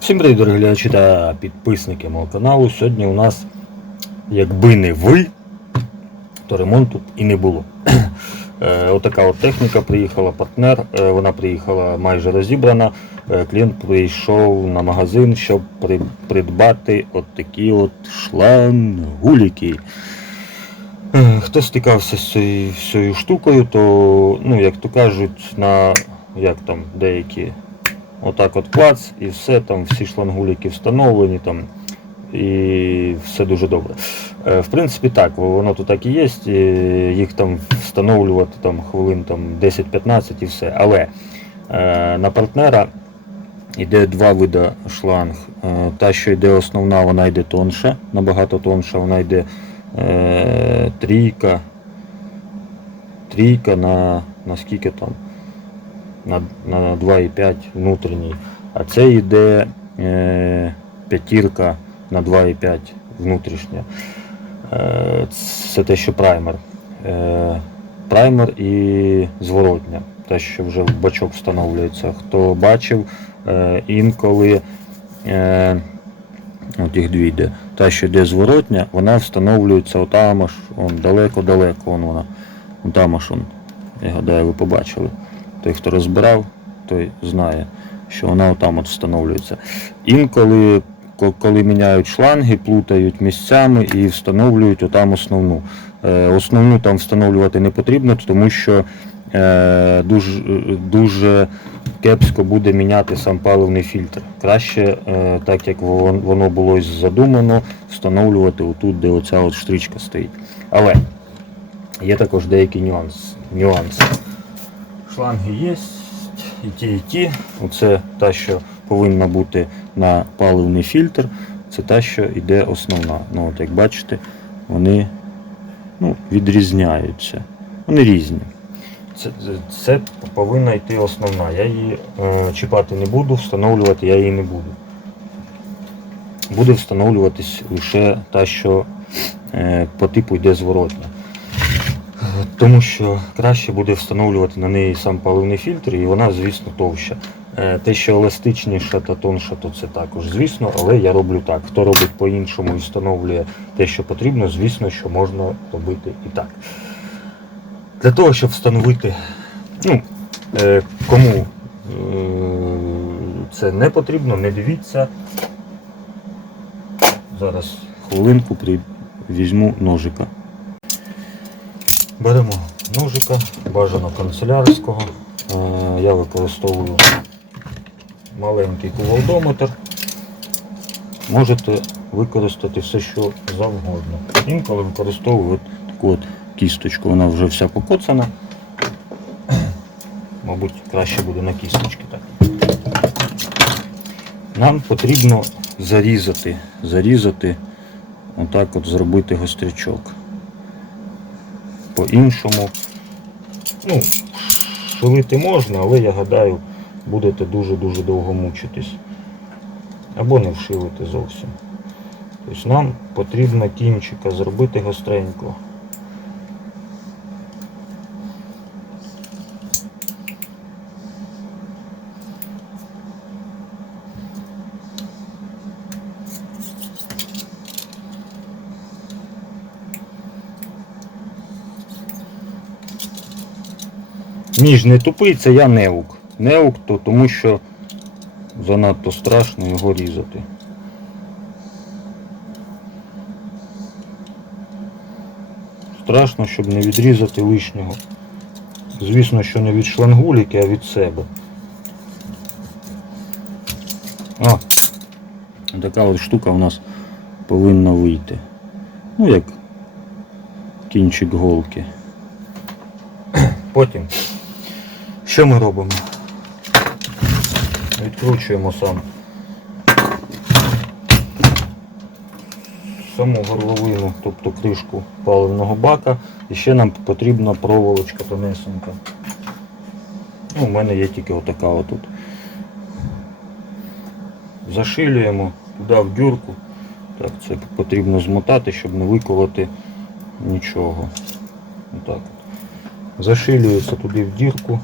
Всім привіт, дорогі глядачі та підписники мого каналу. Сьогодні у нас, якби не ви, то ремонту і не було. Е, Отака от техніка приїхала, партнер, е, вона приїхала майже розібрана. Е, Клієнт прийшов на магазин, щоб при- придбати от такі от шлангуліки. Хто стикався з цією штукою, то, ну, як то кажуть, на як там деякі отак от клац і все, там всі шлангуліки встановлені там і все дуже добре. Е, В принципі, так, воно тут так і є, їх там встановлювати там хвилин там 10-15 і все. Але е, на партнера йде два види шланг. Е, Та, що йде основна, вона йде тонше, набагато тонша, вона йде е, трійка, трійка на, на скільки там? На, на 2,5 внутрішній. А це йде е, п'ятірка на 2,5 внутрішня. Е, це те, що праймер. Е, праймер і зворотня. Те, що вже в бачок встановлюється. Хто бачив, е, інколи е, от їх дві йде. Та, що йде зворотня, вона встановлюється отам далеко-далеко. Вона. Вон Там. Я гадаю, ви побачили. Той, хто розбирав, той знає, що вона отам от встановлюється. Інколи, коли міняють шланги, плутають місцями і встановлюють отам основну. Е, Основну там встановлювати не потрібно, тому що е, дуже, дуже кепсько буде міняти сам паливний фільтр. Краще, е, так як воно було задумано, встановлювати отут, де оця от штричка стоїть. Але є також деякі нюанс, нюанси. Шланги є, і ті, і ті. Оце та, що повинна бути на паливний фільтр, це та, що йде основна. Ну, от, як бачите, вони ну, відрізняються. Вони різні. Це, це- повинна йти основна. Я її е, чіпати не буду, встановлювати я її не буду. Буде встановлюватись лише та, що е, по типу йде зворотня. Тому що краще буде встановлювати на неї сам паливний фільтр, і вона, звісно, товща. Е, Те, що еластичніша та тонша, то це також, звісно, але я роблю так. Хто робить по-іншому і встановлює те, що потрібно, звісно, що можна робити і так. Для того, щоб встановити, ну, е, кому е, це не потрібно, не дивіться. Зараз хвилинку візьму ножика. Беремо ножика, бажано канцелярського. Е, Я використовую маленький кувалдометр. Можете використати все, що завгодно. Інколи використовую таку от кісточку. Вона вже вся покоцана. Мабуть, краще буде на кісточки так. Нам потрібно зарізати, зарізати, отак от зробити гострячок по-іншому. Ну, шилити можна, але я гадаю, будете дуже-дуже довго мучитись. Або не вшилити зовсім. Тобто нам потрібно кінчика зробити гостренько. Ніж не тупий, це я неук. Неук, то тому що занадто страшно його різати. Страшно, щоб не відрізати лишнього. Звісно, що не від шлангуліки, а від себе. А, така от штука у нас повинна вийти. Ну як кінчик голки. Потім що ми робимо? Відкручуємо сам саму горловину, тобто кришку паливного бака. І ще нам потрібна проволочка тонесенька. Ну, у мене є тільки отака отут. Зашилюємо туди в дюрку. Так, це потрібно змотати, щоб не виколоти нічого. Отак. Зашилюється туди в дірку.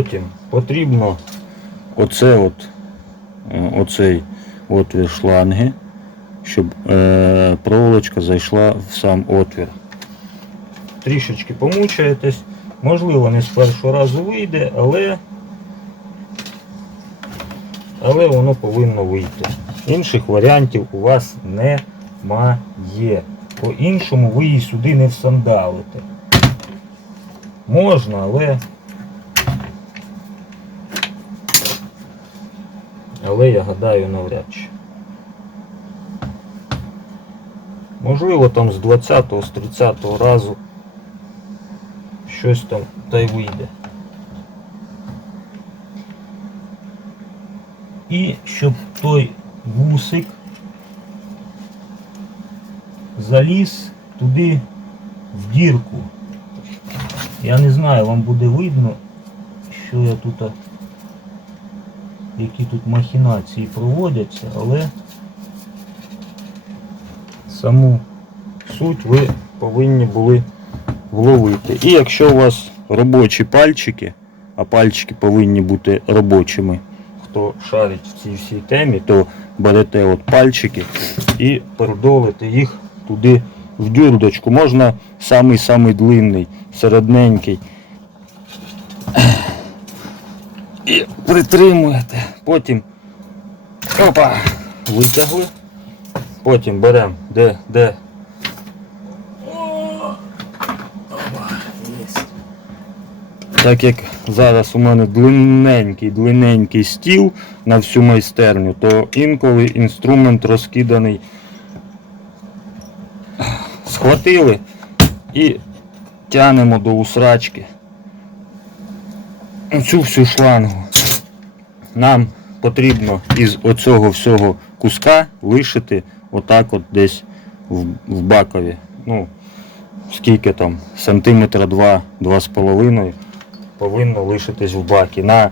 Потім потрібно оце от, е, оцей отвір шланги, щоб е, проволочка зайшла в сам отвір. Трішечки помучаєтесь, можливо, не з першого разу вийде, але, але воно повинно вийти. Інших варіантів у вас немає. По-іншому ви її сюди не всандалите. Можна, але. Але я гадаю навряд чи. Можливо, там з 20-го, з 30-го разу щось там та й вийде. І щоб той вусик заліз туди в дірку. Я не знаю, вам буде видно, що я тут, які тут махінації проводяться, але саму суть ви повинні були вловити. І якщо у вас робочі пальчики, а пальчики повинні бути робочими, хто шарить в цій всій темі, то берете от пальчики і передолите їх туди в дюрдочку. Можна самий-самий длинний, середненький. І притримуєте. Потім опа, витягли. Потім беремо де, де. Так як зараз у мене длинненький, длинненький стіл на всю майстерню, то інколи інструмент розкиданий. Схватили і тянемо до усрачки. Цю всю шлангу. Нам потрібно із оцього всього куска лишити отак от десь в, в бакові. Ну, скільки там, сантиметра два, два з половиною повинно лишитись в бакі. На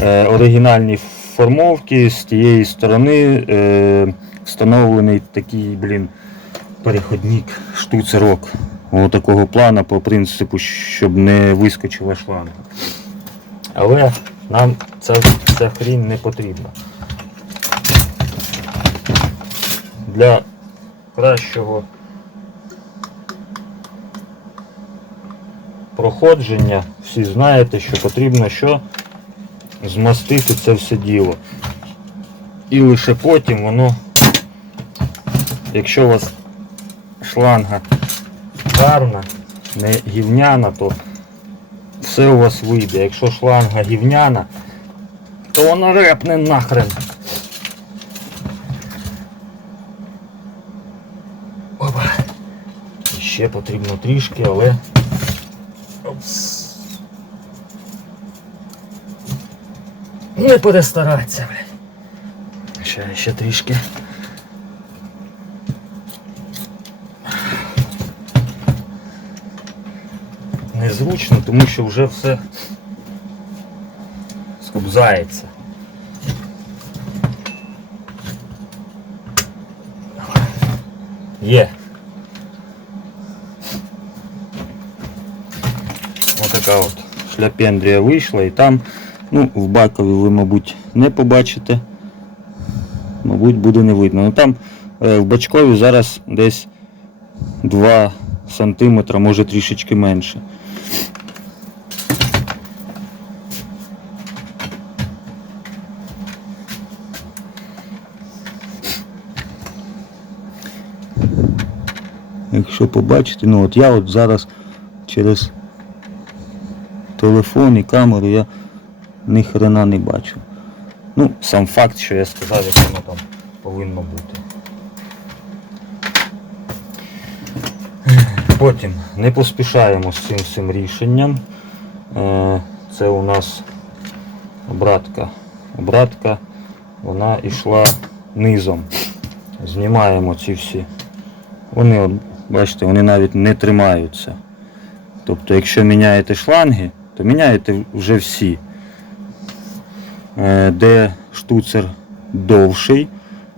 е, оригінальній формовці з тієї сторони е, встановлений такий, блін, переходник, штуцерок. Такого плану по принципу, щоб не вискочила шланга. Але нам ця, ця хрінь не потрібна. Для кращого проходження всі знаєте, що потрібно що змастити це все діло. І лише потім воно, якщо у вас шланга гарна, не гівняна, то все у вас вийде. Якщо шланга гівняна, то вона репне нахрен. Опа. Ще потрібно трішки, але. Опс. Не перестаратися, блядь. Ще, ще трішки. Незручно, тому що вже все скобзається. Є. Отака от шляпендрія вийшла і там, ну, в бакові ви, мабуть, не побачите. Мабуть, буде не видно. Ну там е, в бачкові зараз десь 2 сантиметра, може трішечки менше. Якщо побачите, ну от я от зараз через телефон і камеру я ні хрена не бачу. Ну, сам факт, що я сказав, як воно там повинно бути. Потім не поспішаємо з цим всім рішенням. Е, Це у нас обратка. Обратка, вона йшла низом. Знімаємо ці всі. Вони, бачите, вони навіть не тримаються. Тобто, якщо міняєте шланги, то міняєте вже всі. Е, Де штуцер довший,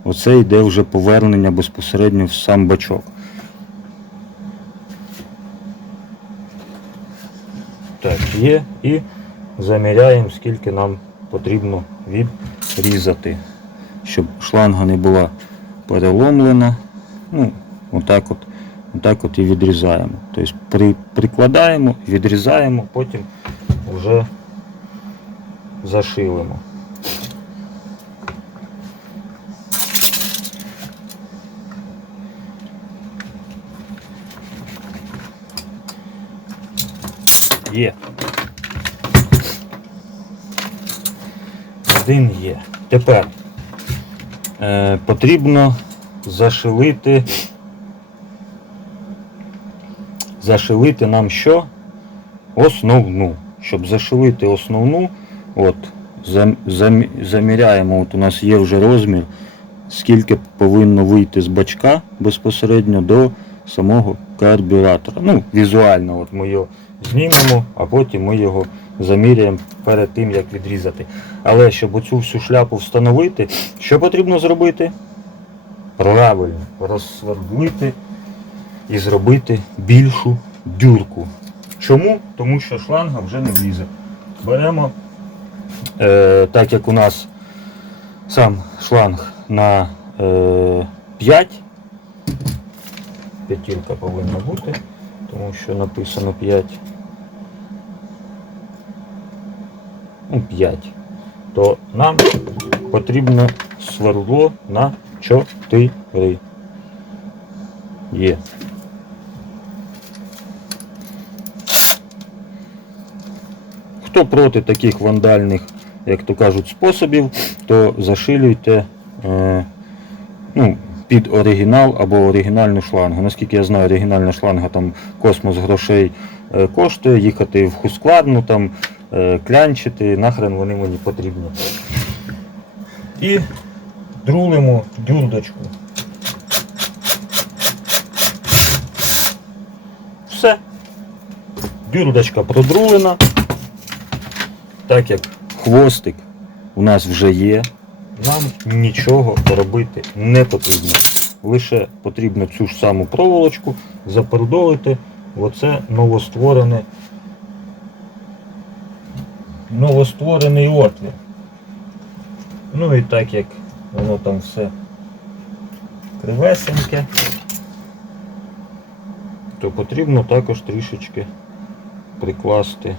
оце йде вже повернення безпосередньо в сам бачок. Так, є. І заміряємо, скільки нам потрібно відрізати, щоб шланга не була переломлена. Ну, отак от, отак от і відрізаємо. Тобто при, прикладаємо, відрізаємо, потім вже зашилимо. Є. Один є. Тепер е, потрібно зашилити. Зашилити нам що? Основну. Щоб зашилити основну, от, зам, зам, заміряємо, от у нас є вже розмір, скільки повинно вийти з бачка безпосередньо до самого карбюратора. Ну, візуально, от ми його знімемо, а потім ми його заміряємо перед тим, як відрізати. Але щоб оцю всю шляпу встановити, що потрібно зробити? Правильно, розсвердлити і зробити більшу дюрку. Чому? Тому що шланга вже не влізе. Беремо, е, так як у нас сам шланг на е, 5, п'ятірка повинна бути, тому що написано 5. Ну, 5. То нам потрібно сверло на 4. Є. Хто проти таких вандальних, як то кажуть, способів, то зашилюйте е, ну, під оригінал або оригінальну шлангу. Наскільки я знаю, оригінальна шланга там космос грошей е, коштує, їхати в хускладну, там, е, клянчити, нахрен вони мені потрібні. І друлимо дюрдочку. Все. Дюрдочка продрулена. Так як хвостик у нас вже є, нам нічого робити не потрібно. Лише потрібно цю ж саму проволочку запердолити в оце новостворене новостворений отвір. Ну і так як воно там все кривесеньке, то потрібно також трішечки прикласти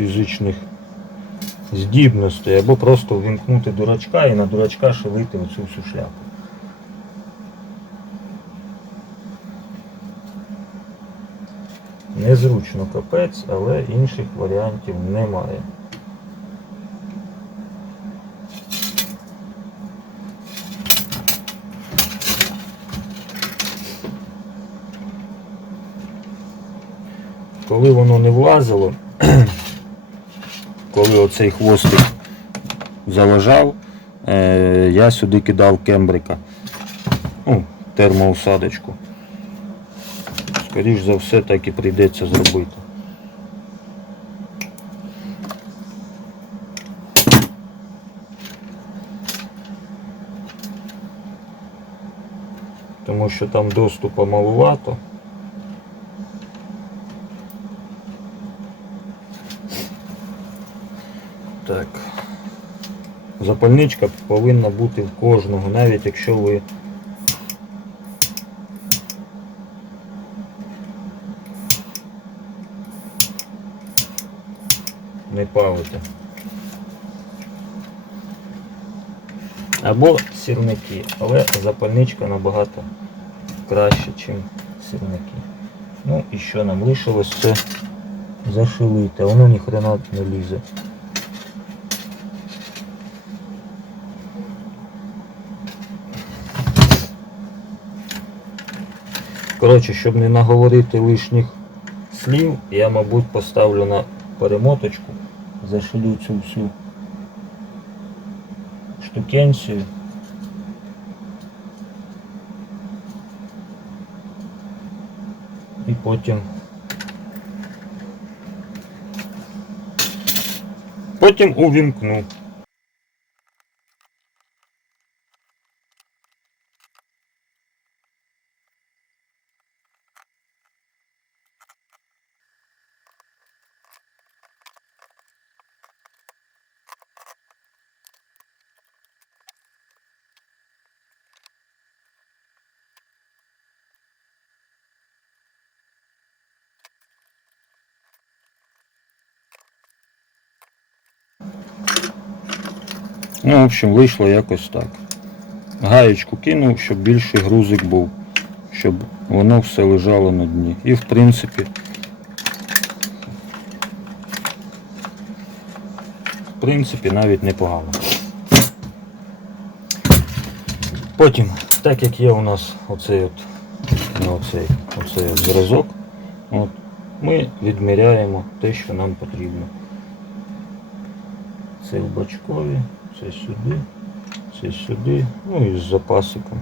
фізичних здібностей, або просто ввімкнути дурачка і на дурачка шилити оцю всю шляпу. Незручно капець, але інших варіантів немає. Коли воно не влазило, коли оцей хвостик заважав, е, я сюди кидав кембрика. Ну, термоусадочку. Скоріш за все, так і прийдеться зробити. Тому що там доступу малувато. Так. Запальничка повинна бути в кожного, навіть якщо ви не палите. Або сірники, але запальничка набагато краще, ніж сірники. Ну і що нам лишилось це зашилити, воно ніхрена не лізе. Коротше, щоб не наговорити лишніх слів, я, мабуть, поставлю на перемоточку, зашилю цю всю штукенцію. І потім потім увімкну. Ну, в общем, вийшло якось так. Гаєчку кинув, щоб більший грузик був, щоб воно все лежало на дні. І в принципі. В принципі, навіть непогано. Потім, так як є у нас оцей от, ну, оцей, оцей от зразок, от, ми відміряємо те, що нам потрібно. Це в бачкові, це сюди, це сюди, ну і з запасиком.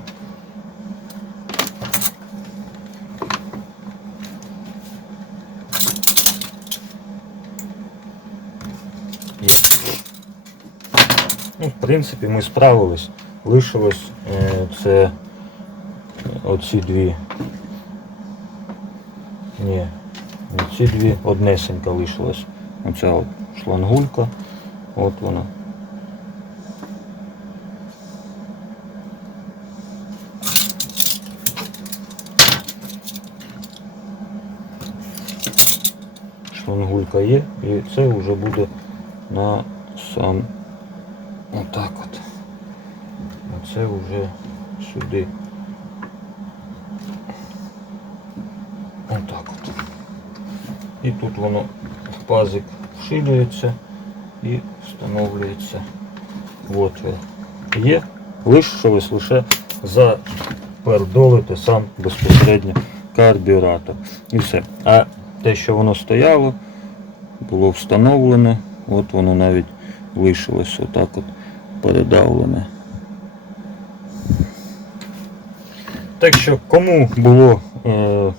Ну, в принципі, ми справились. Лишилось е, це оці дві. Ні, не ці дві, однесенька лишилась. Оця от шлангулька. От вона. Є і це вже буде на сам отак от. Оце вже сюди. Отак от. І тут воно пазик вшилюється і встановлюється в отвір. Є, лишилось лише запердолити сам безпосередньо карбюратор. І все. А те, що воно стояло, було встановлене, от воно навіть лишилось отак от передавлене. Так що кому було е,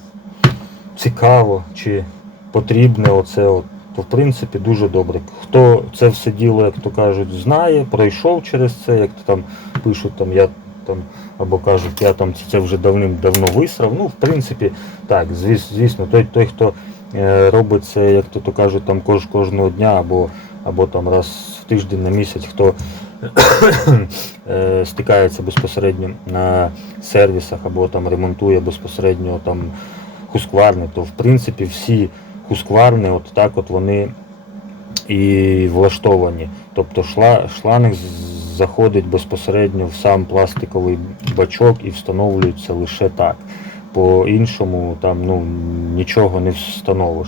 цікаво чи потрібне оце, от, то в принципі дуже добре. Хто це все діло, як то кажуть, знає, пройшов через це, як то там пишуть, там я там або кажуть, я там це вже давним-давно висрав. Ну, в принципі, так, звісно, той, той хто робить це, як то, то кажуть, там кож, кожного дня або, або там раз в тиждень на місяць, хто е, стикається безпосередньо на сервісах або там ремонтує безпосередньо там хускварни, то в принципі всі хускварни, от так от вони і влаштовані. Тобто шла, шланг заходить безпосередньо в сам пластиковий бачок і встановлюється лише так. По іншому там ну, нічого не встановиш.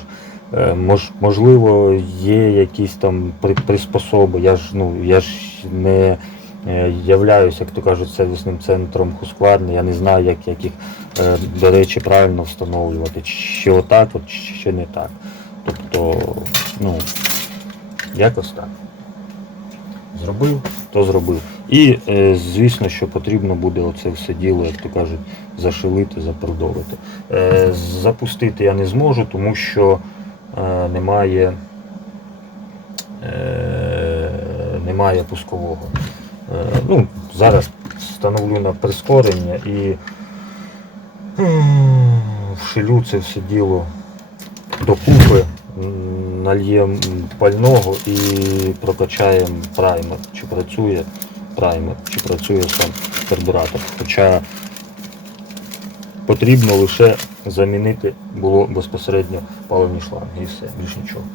Е, Мож, можливо, є якісь там при- приспособи. Я ж ну я ж не е, являюсь, як то кажуть, сервісним центром Husqvarna. Я не знаю, як, як їх, е, до речі, правильно встановлювати. Чи отак, от, чи не так. Тобто, ну, якось так. Зробив, то зробив. І е, звісно, що потрібно буде оце все діло, як то кажуть, зашилити, запродовити. Е, запустити я не зможу, тому що е, немає, немає пускового. Ну, зараз встановлю на прискорення і вшилю це все діло докупи, нальємо пального і прокачаємо праймер, чи працює праймер, чи працює сам карбюратор. Хоча потрібно лише замінити було безпосередньо паливні шланги і все, більш нічого.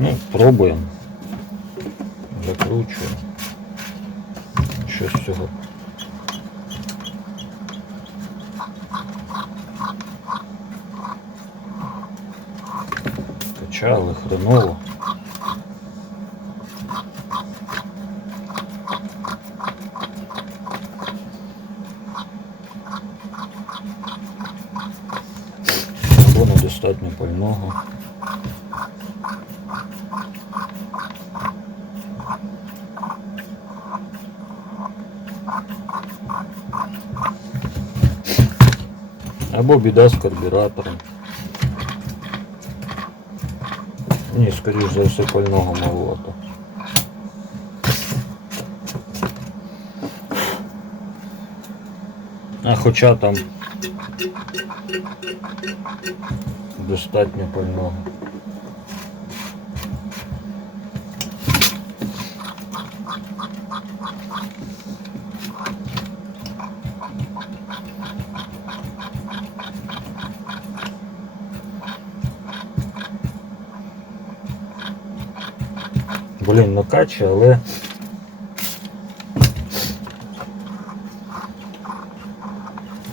Ну, пробуємо. Закручуємо. Що з цього? Качали хреново. Або недостатньо пального. Або біда з карбюратором. Ні, скоріш за все пального маловато. А хоча там достатньо пального. Блін, накаче, але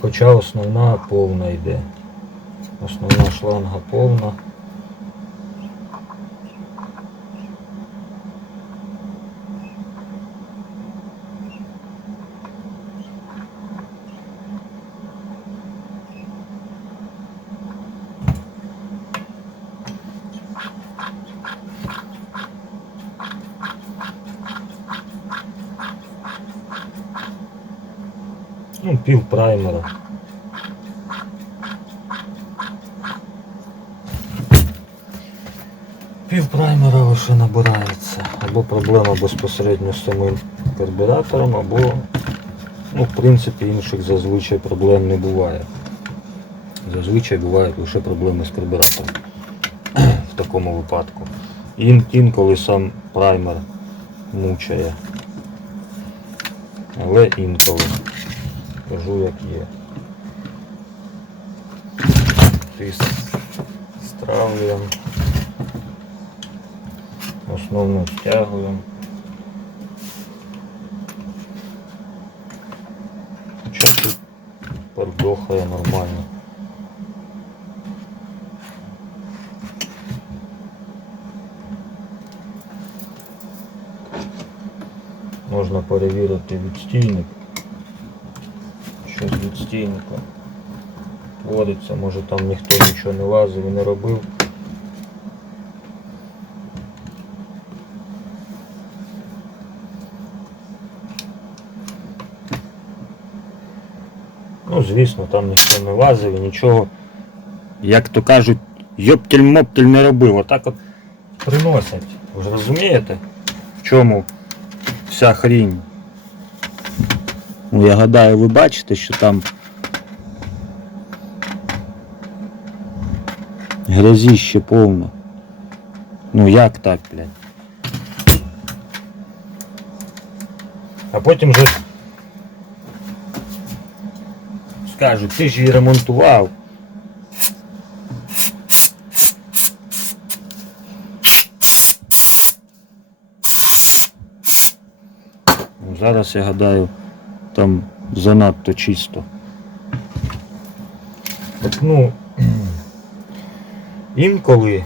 хоча основна повна йде. Основна шланга повна. Ну, пів праймера. Пів праймера лише набирається. Або проблема безпосередньо з самим карбюратором, або, ну, в принципі, інших зазвичай проблем не буває. Зазвичай бувають лише проблеми з карбюратором в такому випадку. Ін, інколи сам праймер мучає. Але інколи. Кажу як є. Тиск стравлюємо. Основну стягуємо. Хоча тут пердохає нормально. Можна перевірити відстійник. Відстійником твориться, може там ніхто нічого не лазив і не робив. Ну, звісно, там ніхто не лазив і нічого, як то кажуть, йоптель-моптель не робив. Отак от приносять. Ви ж розумієте, в чому вся хрінь? Ну, я гадаю, ви бачите, що там грязіще повно. Ну як так, блядь? А потім же скажуть, ти ж її ремонтував. Ну, Зараз я гадаю, там занадто чисто. Так, ну, інколи.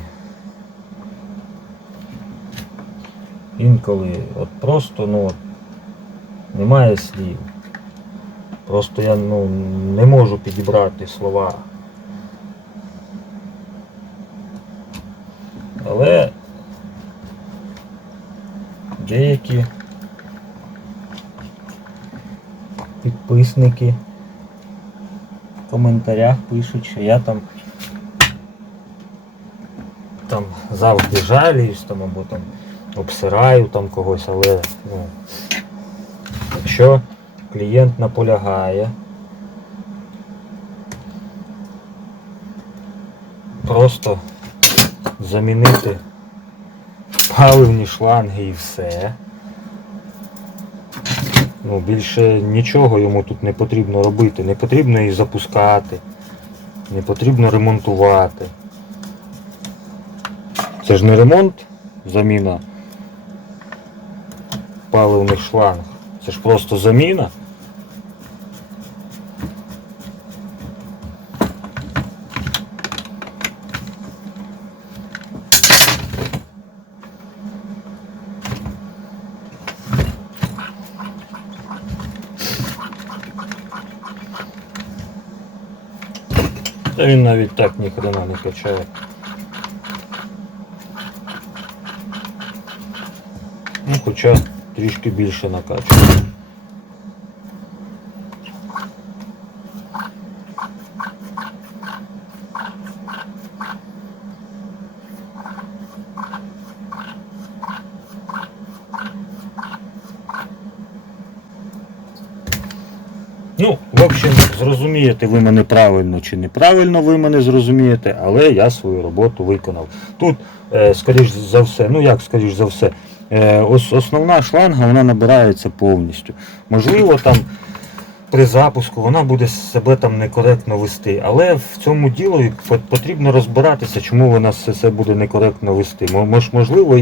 Інколи от просто ну, от, немає слів. Просто я ну, не можу підібрати слова. Але деякі підписники в коментарях пишуть, що я там там завжди жаліюсь там або там обсираю там когось, але ну, якщо клієнт наполягає, просто замінити паливні шланги і все. Ну, більше нічого йому тут не потрібно робити. Не потрібно її запускати, не потрібно ремонтувати. Це ж не ремонт, заміна паливних шланг. Це ж просто заміна. Та він навіть так ніхрена не качає. Ну, Хоча трішки більше накачує. Ну, в общем, зрозумієте ви мене правильно чи неправильно ви мене зрозумієте, але я свою роботу виконав. Тут, е, скоріш за все, ну як скоріш за все, основна шланга вона набирається повністю. Можливо, там при запуску вона буде себе там некоректно вести, але в цьому діло потрібно розбиратися, чому вона все буде некоректно вести. Можливо,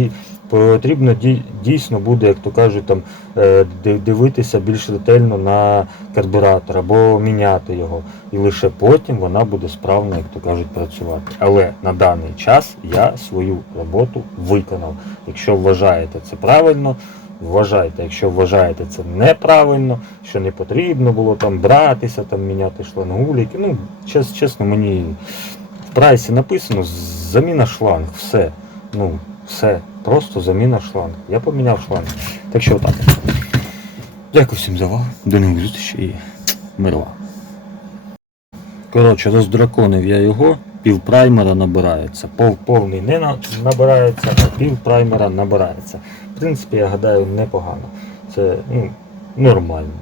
потрібно дійсно буде, як то кажуть, там е, дивитися більш ретельно на карбюратор або міняти його. І лише потім вона буде справно, як то кажуть, працювати. Але на даний час я свою роботу виконав. Якщо вважаєте це правильно, вважайте. Якщо вважаєте це неправильно, що не потрібно було там братися, там міняти шлангуліки. Ну, чес, чесно, мені в прайсі написано заміна шланг, все. Ну, все. Просто заміна шланг. Я поміняв шланг. Так що так. Дякую всім за увагу. До нових зустрічей і мирва. Коротше, роздраконив я його, пів праймера набирається. Пов, повний не на- набирається, а пів праймера набирається. В принципі, я гадаю, непогано. Це ну, нормально.